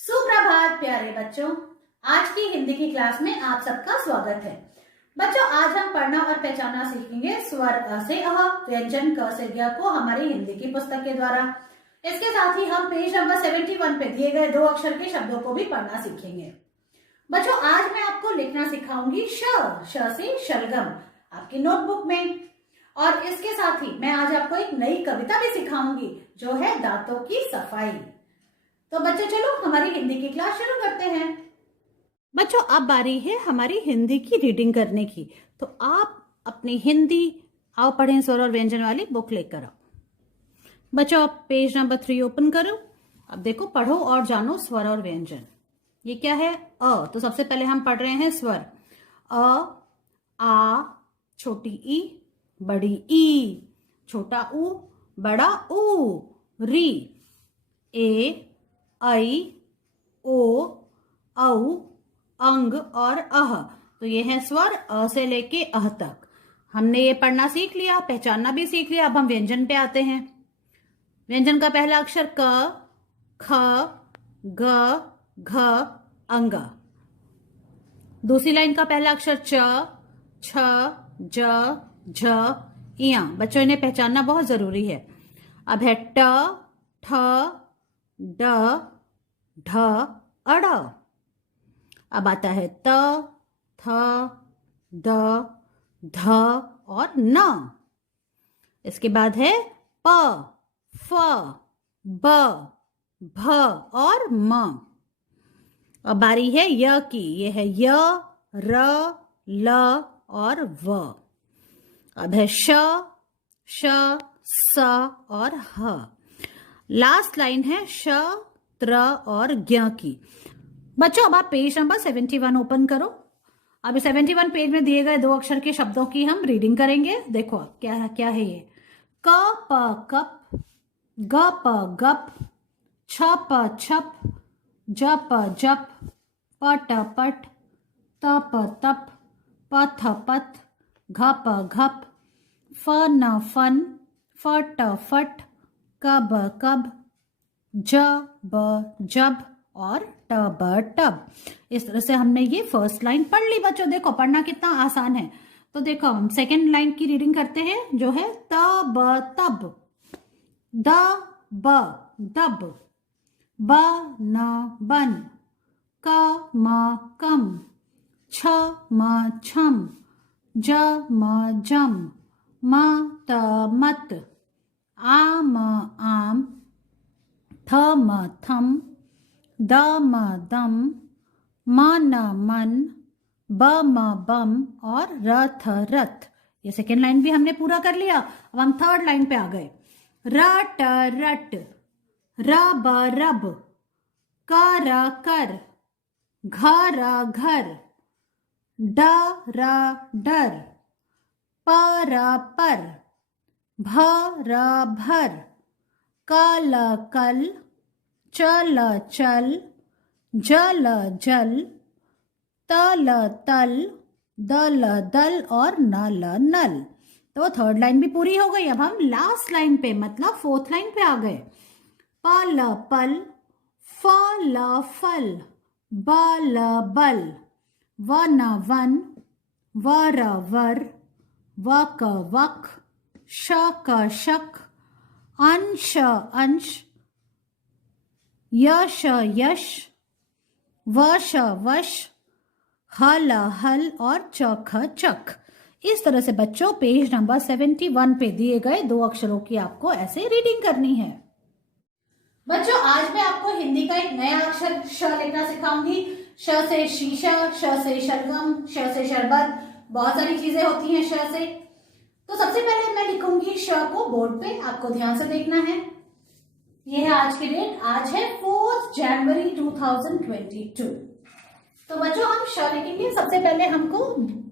सुप्रभात प्यारे बच्चों, आज की हिंदी की क्लास में आप सबका स्वागत है। बच्चों, आज हम पढ़ना और पहचानना सीखेंगे स्वर अ से अह, व्यंजन क से ज्ञ को हमारी हिंदी की पुस्तक के द्वारा। इसके साथ ही हम पेज नंबर 71 पे दिए गए 2 अक्षर के शब्दों को भी पढ़ना सीखेंगे। बच्चों, आज मैं आपको लिखना सिखाऊंगी श से शलगम आपकी नोटबुक में, और इसके साथ ही मैं आज आपको एक नई कविता भी सिखाऊंगी जो है दांतों की सफाई। तो बच्चों, चलो हमारी हिंदी की क्लास शुरू करते हैं। बच्चों, अब बारी है हमारी हिंदी की रीडिंग करने की, तो आप अपनी हिंदी आओ पढ़ें स्वर और व्यंजन वाली बुक लेकर आओ। बच्चों, आप पेज नंबर 3 ओपन करो। अब देखो, पढ़ो और जानो स्वर और व्यंजन। ये क्या है? अ। तो सबसे पहले हम पढ़ रहे हैं स्वर। अ, आ, छोटी ई, बड़ी ई, छोटा ऊ, बड़ा ऊ, री, ए, ऐ, ओ, औ, अंग और अह। तो ये है स्वर अ से लेके अह तक। हमने ये पढ़ना सीख लिया, पहचानना भी सीख लिया। अब हम व्यंजन पे आते हैं। व्यंजन का पहला अक्षर क, ख, ग, घ, अंग। दूसरी लाइन का पहला अक्षर च, छ, ज, झ, इया। बच्चों, इन्हें पहचानना बहुत जरूरी है। अब है ट, ठ, ड, ढ, अड़। अब आता है त, थ, द, ध और न। इसके बाद है प, फ, ब, भ और म। अब बारी है य की। ये है य, र, ल और व। अब है श, श, स और ह। लास्ट लाइन है श, त्र और ज्ञ की। बच्चों, अब आप पेज नंबर 71 ओपन करो। अभी 71 पेज में दिए गए 2 अक्षर के शब्दों की हम रीडिंग करेंगे। देखो क्या है ये। क प कप, ग प गप, छ प छप, ज प जप, प ट पट, त प तप, प थ पथ, घ प घप, फ न फन, फ ट फट, क ब कब, ज ब जब और ट ब टब। इस तरह से हमने ये फर्स्ट लाइन पढ़ ली। बच्चों देखो, पढ़ना कितना आसान है। तो देखो, हम सेकेंड लाइन की रीडिंग करते हैं जो है त ब तब, द ब दब, ब न बन, क म कम, छ म छम, ज म जम, म त मत, आ म आम, थ म थम, द म दम, म न मन, ब म बम और र थ रथ। ये सेकेंड लाइन भी हमने पूरा कर लिया। अब हम थर्ड लाइन पे आ गए। र ट रट, र ब रब, क र कर, घ र घर, ड र डर, प र पर, भ र भर, क ल कल, च ल चल, ज ल जल, त ल तल, द ल दल और न ल नल। तो थर्ड लाइन भी पूरी हो गई। अब हम लास्ट लाइन पे मतलब फोर्थ लाइन पे आ गए। प ल पल, फ ल फल, ब ल बल, व न वन, व र वर, व क वक, श क शक, अंश अंश, यश यश, वश वश, हल हल और चख चख। इस तरह से बच्चों पेज नंबर 71 पे दिए गए 2 अक्षरों की आपको ऐसे रीडिंग करनी है। बच्चों, आज मैं आपको हिंदी का एक नया अक्षर श लिखना सिखाऊंगी। श से शीशा, श से शलगम, श से शरबत, बहुत सारी चीजें होती हैं श से। तो सबसे पहले मैं लिखूंगी श को बोर्ड पे, आपको ध्यान से देखना है। ये है आज की डेट, आज है 4 जनवरी 2022। तो बच्चों, हम श लिखेंगे। सबसे पहले हमको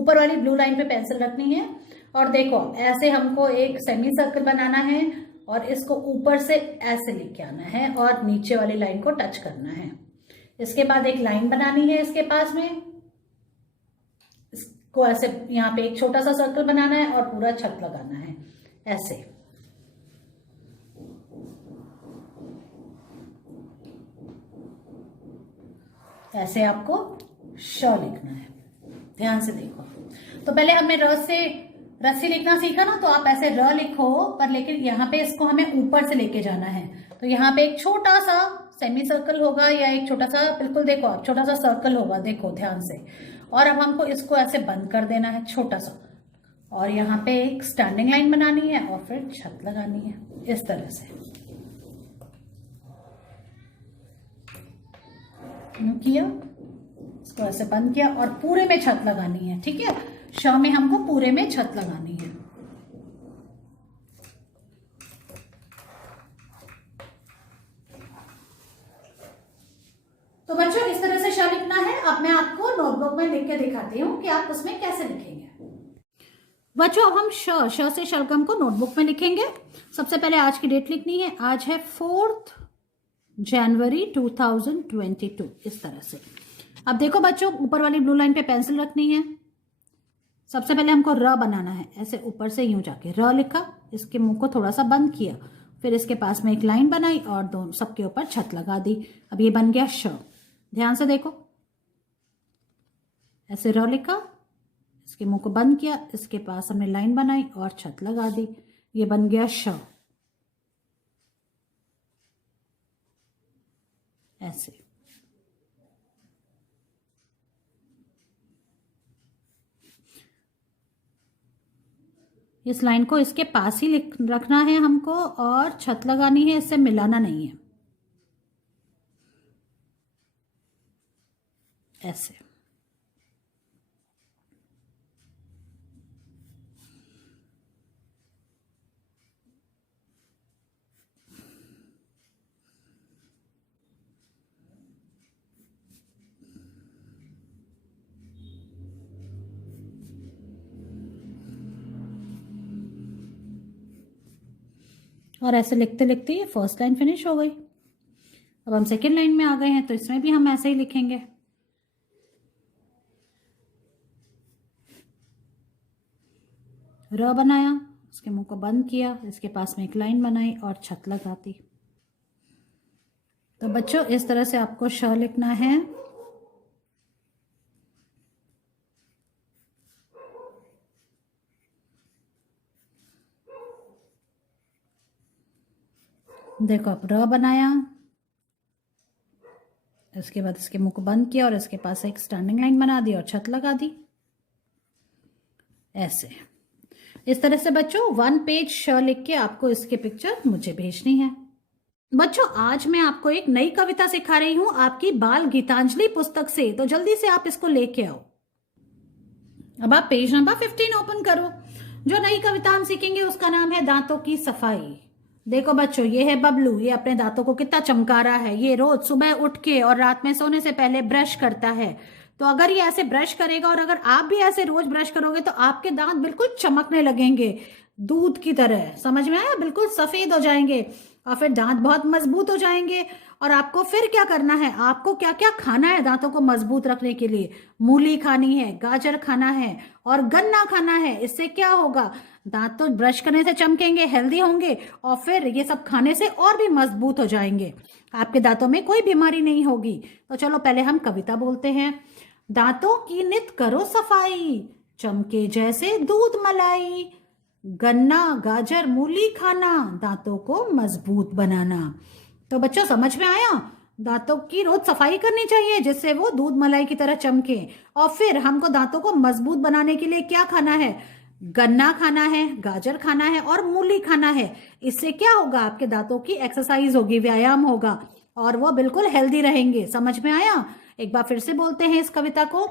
ऊपर वाली ब्लू लाइन पे पेंसिल रखनी है और देखो ऐसे हमको एक सेमी सर्कल बनाना है और इसको ऊपर से ऐसे लेके आना है और नीचे वाली लाइन को टच करना है। इसके बाद एक लाइन बनानी है इसके पास में, इसको ऐसे यहाँ पे एक छोटा सा सर्कल बनाना है और पूरा छत लगाना है ऐसे। ऐसे आपको श लिखना है, ध्यान से देखो। तो पहले हमने र से रस्सी लिखना सीखा ना, तो आप ऐसे र लिखो, पर लेकिन यहाँ पे इसको हमें ऊपर से लेके जाना है। तो यहाँ पे एक छोटा सा सेमी सर्कल होगा या एक छोटा सा, बिल्कुल देखो आप, छोटा सा सर्कल होगा, देखो ध्यान से। और अब हमको इसको ऐसे बंद कर देना है छोटा सा, और यहाँ पे एक स्टैंडिंग लाइन बनानी है और फिर छत लगानी है इस तरह से। किया, इसको ऐसे बंद किया और पूरे में छत लगानी है, ठीक है। श में हमको पूरे में छत लगानी है। तो बच्चों इस तरह से श लिखना है। अब मैं आपको नोटबुक में लिख के दिखाती हूँ कि आप उसमें कैसे लिखेंगे। बच्चों अब हम श से शलगम को नोटबुक में लिखेंगे। सबसे पहले आज की डेट लिखनी है। आज है 4 जनवरी 2022, इस तरह से। अब देखो बच्चों, ऊपर वाली ब्लू लाइन पे पेंसिल रखनी है। सबसे पहले हमको र बनाना है, ऐसे ऊपर से यूं जाके र लिखा, इसके मुंह को थोड़ा सा बंद किया, फिर इसके पास में एक लाइन बनाई और दोनों सबके ऊपर छत लगा दी। अब ये बन गया श। ध्यान से देखो, ऐसे र लिखा, इसके मुंह को बंद किया, इसके पास हमने लाइन बनाई और छत लगा दी, ये बन गया श। ऐसे। इस लाइन को इसके पास ही रखना है हमको और छत लगानी है, इससे मिलाना नहीं है। ऐसे। और ऐसे लिखते लिखते ये फर्स्ट लाइन फिनिश हो गई। अब हम सेकेंड लाइन में आ गए हैं, तो इसमें भी हम ऐसे ही लिखेंगे। र बनाया, उसके मुंह को बंद किया, इसके पास में एक लाइन बनाई और छत लगा दी। तो बच्चों इस तरह से आपको श लिखना है। देखो, अब र बनाया, इसके बाद इसके मुंह को बंद किया और इसके पास एक स्टैंडिंग लाइन बना दी और छत लगा दी, ऐसे। इस तरह से बच्चों 1 पेज श लिख के आपको इसकी पिक्चर मुझे भेजनी है। बच्चों आज मैं आपको एक नई कविता सिखा रही हूं आपकी बाल गीतांजलि पुस्तक से, तो जल्दी से आप इसको लेके आओ। अब आप पेज नंबर 15 ओपन करो। जो नई कविता हम सीखेंगे उसका नाम है दांतों की सफाई। देखो बच्चों, ये है बबलू, ये अपने दांतों को कितना चमका रहा है। ये रोज सुबह उठ के और रात में सोने से पहले ब्रश करता है। तो अगर ये ऐसे ब्रश करेगा और अगर आप भी ऐसे रोज ब्रश करोगे तो आपके दांत बिल्कुल चमकने लगेंगे, दूध की तरह। समझ में आया? बिल्कुल सफेद हो जाएंगे और फिर दांत बहुत मजबूत हो जाएंगे। और आपको फिर क्या करना है, आपको क्या क्या खाना है दांतों को मजबूत रखने के लिए? मूली खानी है, गाजर खाना है और गन्ना खाना है। इससे क्या होगा, दांत तो ब्रश करने से चमकेंगे, हेल्दी होंगे और फिर ये सब खाने से और भी मजबूत हो जाएंगे। आपके दांतों में कोई बीमारी नहीं होगी। तो चलो पहले हम कविता बोलते हैं। दांतों की नित करो सफाई, चमके जैसे दूध मलाई। गन्ना गाजर मूली खाना, दांतों को मजबूत बनाना। तो बच्चों समझ में आया? दांतों की रोज सफाई करनी चाहिए जिससे वो दूध मलाई की तरह चमके। और फिर हमको दांतों को मजबूत बनाने के लिए क्या खाना है? गन्ना खाना है, गाजर खाना है और मूली खाना है। इससे क्या होगा, आपके दांतों की एक्सरसाइज होगी, व्यायाम होगा और वो बिल्कुल हेल्दी रहेंगे। समझ में आया? एक बार फिर से बोलते हैं इस कविता को।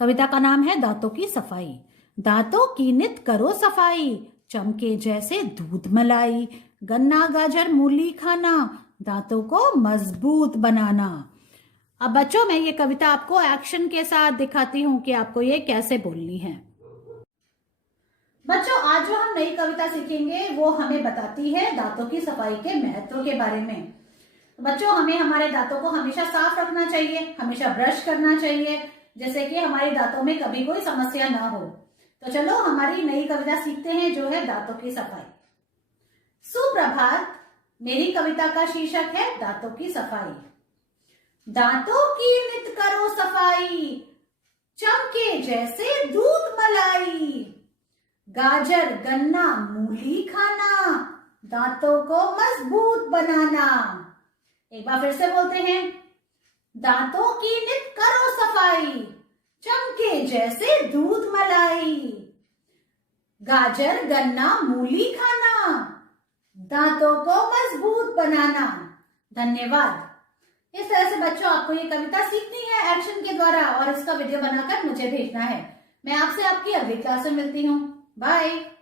कविता का नाम है दांतों की सफाई। दांतों की नित करो सफाई, चमके जैसे दूध मलाई। गन्ना गाजर मूली खाना, दांतों को मजबूत बनाना। अब बच्चों मैं ये कविता आपको एक्शन के साथ दिखाती हूं कि आपको ये कैसे बोलनी है। बच्चों आज जो हम नई कविता सीखेंगे वो हमें बताती है दांतों की सफाई के महत्व के बारे में। बच्चों हमें हमारे दांतों को हमेशा साफ रखना चाहिए, हमेशा ब्रश करना चाहिए, जैसे कि हमारे दांतों में कभी कोई समस्या ना हो। तो चलो हमारी नई कविता सीखते हैं जो है दांतों की सफाई। सुप्रभात, मेरी कविता का शीर्षक है दांतों की सफाई। दांतों की नित करो सफाई, चमके जैसे दूध मलाई। गाजर गन्ना मूली खाना, दांतों को मजबूत बनाना। एक बार फिर से बोलते हैं, दांतों की नित करो सफाई, चमके जैसे दूध मलाई। गाजर गन्ना मूली खाना, दांतों को मजबूत बनाना। धन्यवाद। इस तरह से बच्चों आपको ये कविता सीखनी है एक्शन के द्वारा और इसका वीडियो बनाकर मुझे भेजना है। मैं आपसे आपकी अगली क्लास में मिलती हूँ। बाय।